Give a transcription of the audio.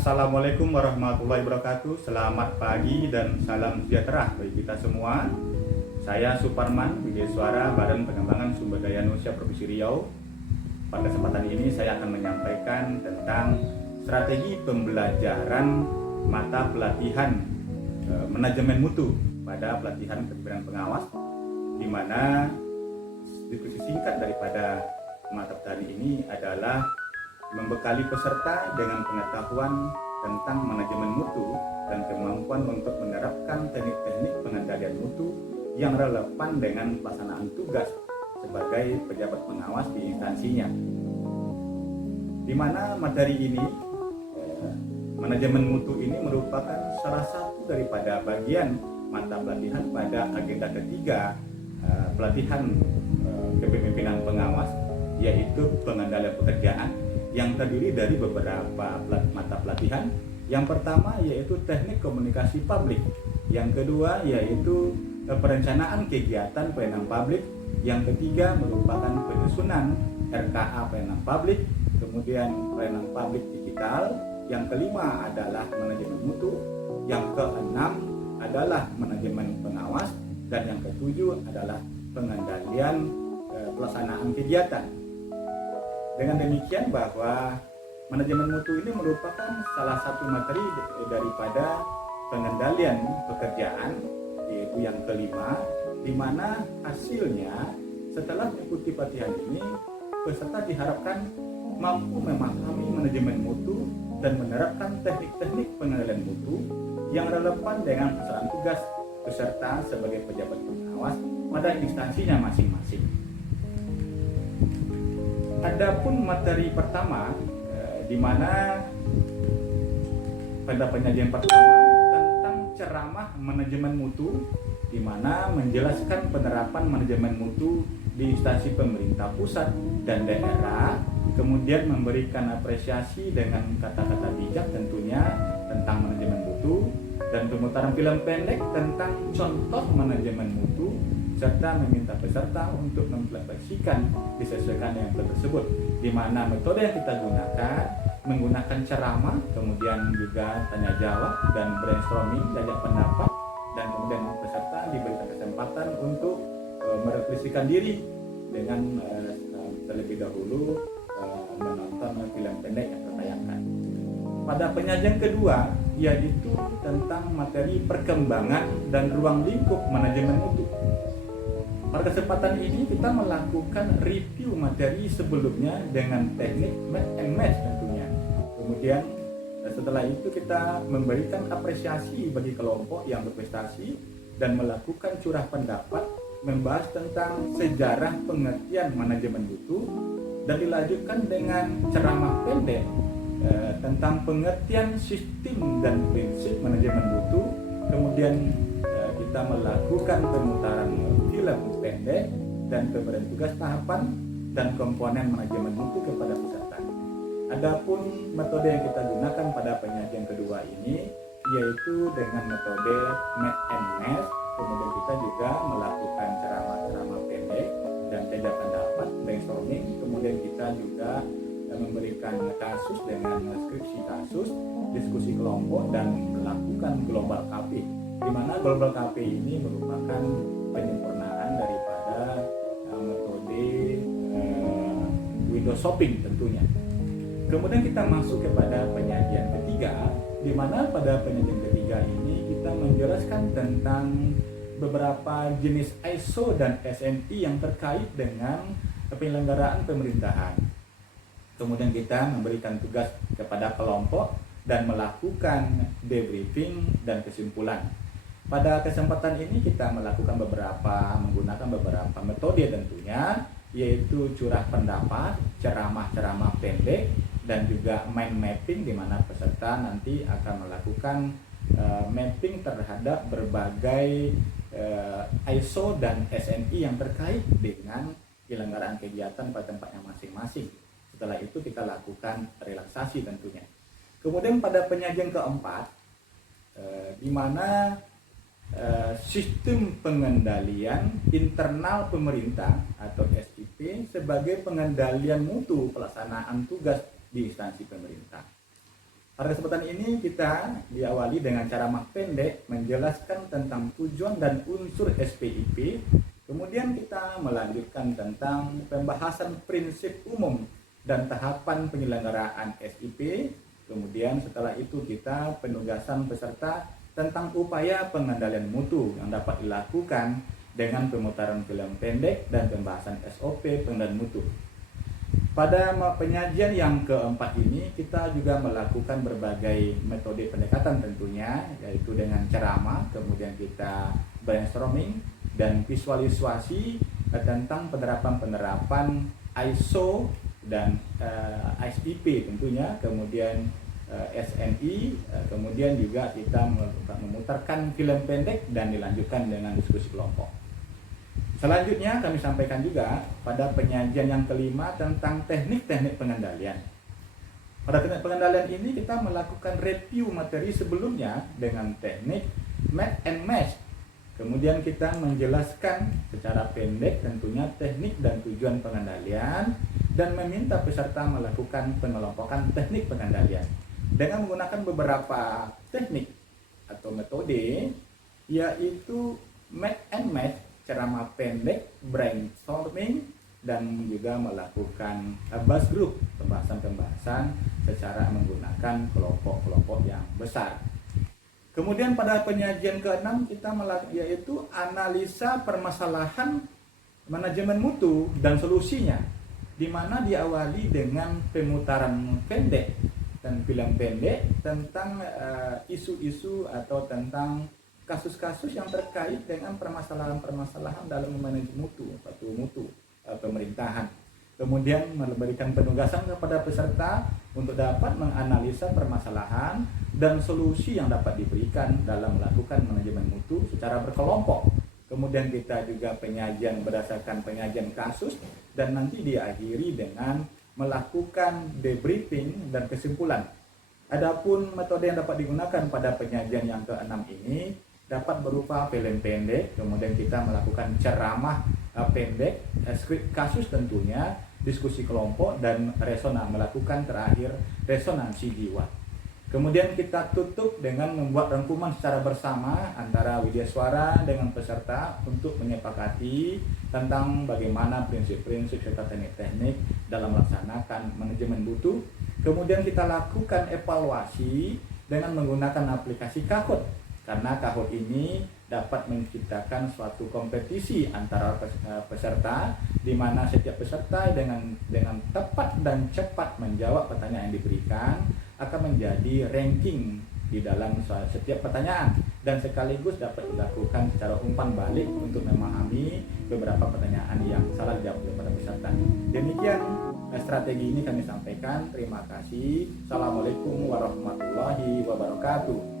Assalamualaikum warahmatullahi wabarakatuh. Selamat pagi dan salam sejahtera bagi kita semua. Saya Suparman Wijeswara, Badan Pengembangan Sumber Daya Manusia Provinsi Riau. Pada kesempatan ini saya akan menyampaikan tentang strategi pembelajaran mata pelatihan manajemen mutu pada pelatihan kepemimpinan pengawas, di mana diskusi singkat daripada mata pelatihan ini adalah membekali peserta dengan pengetahuan tentang manajemen mutu dan kemampuan untuk menerapkan teknik-teknik pengendalian mutu yang relevan dengan pelaksanaan tugas sebagai pejabat pengawas di instansinya. Di mana materi ini, manajemen mutu ini merupakan salah satu daripada bagian mata pelatihan pada agenda ketiga pelatihan kepemimpinan pengawas, yaitu pengendalian pekerjaan, yang terdiri dari beberapa mata pelatihan. Yang pertama yaitu teknik komunikasi publik, yang kedua yaitu perencanaan kegiatan pelayanan publik, yang ketiga merupakan penyusunan RKA pelayanan publik, kemudian pelayanan publik digital, yang kelima adalah manajemen mutu, yang keenam adalah manajemen pengawas, dan yang ketujuh adalah pengendalian pelaksanaan kegiatan. Dengan demikian bahwa manajemen mutu ini merupakan salah satu materi daripada pengendalian pekerjaan, yaitu yang kelima, di mana hasilnya setelah mengikuti pelatihan ini, peserta diharapkan mampu memahami manajemen mutu dan menerapkan teknik-teknik pengendalian mutu yang relevan dengan pelaksanaan tugas peserta sebagai pejabat pengawas pada instansinya masing-masing. Adapun materi pertama, di mana pada penyajian pertama tentang ceramah manajemen mutu, di mana menjelaskan penerapan manajemen mutu di instansi pemerintah pusat dan daerah, kemudian memberikan apresiasi dengan kata-kata bijak tentunya tentang manajemen mutu, dan pemutaran film pendek tentang contoh manajemen mutu, serta meminta peserta untuk mengimplementasikan disesuaikan dengan tersebut, di mana metode yang kita gunakan menggunakan ceramah, kemudian juga tanya jawab dan brainstorming, jajak pendapat, dan kemudian peserta diberikan kesempatan untuk merefleksikan diri dengan terlebih dahulu menonton film pendek yang tertayangkan. Pada penyajian kedua yaitu tentang materi perkembangan dan ruang lingkup manajemen mutu. Pada kesempatan ini kita melakukan review materi sebelumnya dengan teknik match and match tentunya. Kemudian setelah itu kita memberikan apresiasi bagi kelompok yang berprestasi dan melakukan curah pendapat membahas tentang sejarah pengertian manajemen mutu, dan dilanjutkan dengan ceramah pendek tentang pengertian sistem dan prinsip manajemen mutu. Kemudian kita melakukan pemutaran film pendek dan pemberian tugas tahapan dan komponen manajemen mutu kepada peserta. Adapun metode yang kita gunakan pada penyajian kedua ini yaitu dengan metode match and match. Kemudian kita juga melakukan ceramah-ceramah pendek dan tenda pendapat, brainstorming. Kemudian kita juga memberikan kasus dengan skripsi kasus, diskusi kelompok, dan melakukan global KP, di mana global KP ini merupakan penyempurnaan daripada metode window shopping tentunya. Kemudian kita masuk kepada penyajian ketiga, di mana pada penyajian ketiga ini kita menjelaskan tentang beberapa jenis ISO dan SNI yang terkait dengan penyelenggaraan pemerintahan. Kemudian kita memberikan tugas kepada kelompok dan melakukan debriefing dan kesimpulan. Pada kesempatan ini kita melakukan menggunakan beberapa metode tentunya, yaitu curah pendapat, ceramah-ceramah pendek, dan juga mind mapping, di mana peserta nanti akan melakukan mapping terhadap berbagai ISO dan SNI yang terkait dengan penyelenggaraan kegiatan pada tempatnya masing-masing. Setelah itu kita lakukan relaksasi tentunya. Kemudian pada penyajian keempat, di mana sistem pengendalian internal pemerintah atau SIP sebagai pengendalian mutu pelaksanaan tugas di instansi pemerintah. Pada kesempatan ini kita diawali dengan ceramah pendek menjelaskan tentang tujuan dan unsur SPIP. Kemudian kita melanjutkan tentang pembahasan prinsip umum dan tahapan penyelenggaraan SIP. Kemudian setelah itu kita penugasan peserta tentang upaya pengendalian mutu yang dapat dilakukan dengan pemutaran film pendek dan pembahasan SOP pengendalian mutu. Pada penyajian yang keempat ini kita juga melakukan berbagai metode pendekatan tentunya, yaitu dengan ceramah, kemudian kita brainstorming dan visualisasi tentang penerapan ISO dan SIP tentunya, kemudian SNI, kemudian juga kita memutarkan film pendek dan dilanjutkan dengan diskusi kelompok. Selanjutnya kami sampaikan juga pada penyajian yang kelima tentang teknik-teknik pengendalian. Pada teknik pengendalian ini kita melakukan review materi sebelumnya dengan teknik match and match. Kemudian kita menjelaskan secara pendek tentunya teknik dan tujuan pengendalian dan meminta peserta melakukan pengelompokan teknik pengendalian dengan menggunakan beberapa teknik atau metode, yaitu match and match, ceramah pendek, brainstorming, dan juga melakukan bus group, pembahasan-pembahasan secara menggunakan kelompok-kelompok yang besar. Kemudian pada penyajian ke-6 kita yaitu analisa permasalahan manajemen mutu dan solusinya, di mana diawali dengan pemutaran pendek dan film pendek tentang isu-isu atau tentang kasus-kasus yang terkait dengan permasalahan-permasalahan dalam manajemen mutu atau mutu pemerintahan. Kemudian memberikan penugasan kepada peserta untuk dapat menganalisa permasalahan dan solusi yang dapat diberikan dalam melakukan manajemen mutu secara berkelompok. Kemudian kita juga penyajian berdasarkan penyajian kasus dan nanti diakhiri dengan melakukan debriefing dan kesimpulan. Adapun metode yang dapat digunakan pada penyajian yang ke-6 ini dapat berupa film pendek, kemudian kita melakukan ceramah pendek, skrip kasus tentunya, diskusi kelompok, dan melakukan terakhir resonansi jiwa. Kemudian kita tutup dengan membuat rangkuman secara bersama antara widyaswara dengan peserta untuk menyepakati tentang bagaimana prinsip-prinsip serta teknik-teknik dalam melaksanakan manajemen mutu. Kemudian kita lakukan evaluasi dengan menggunakan aplikasi Kahoot, karena Kahoot ini dapat menciptakan suatu kompetisi antara peserta, di mana setiap peserta dengan tepat dan cepat menjawab pertanyaan yang diberikan akan menjadi ranking di dalam setiap pertanyaan, dan sekaligus dapat dilakukan secara umpan balik untuk memahami beberapa pertanyaan yang salah dijawab oleh para peserta. Demikian strategi ini kami sampaikan. Terima kasih. Assalamualaikum warahmatullahi wabarakatuh.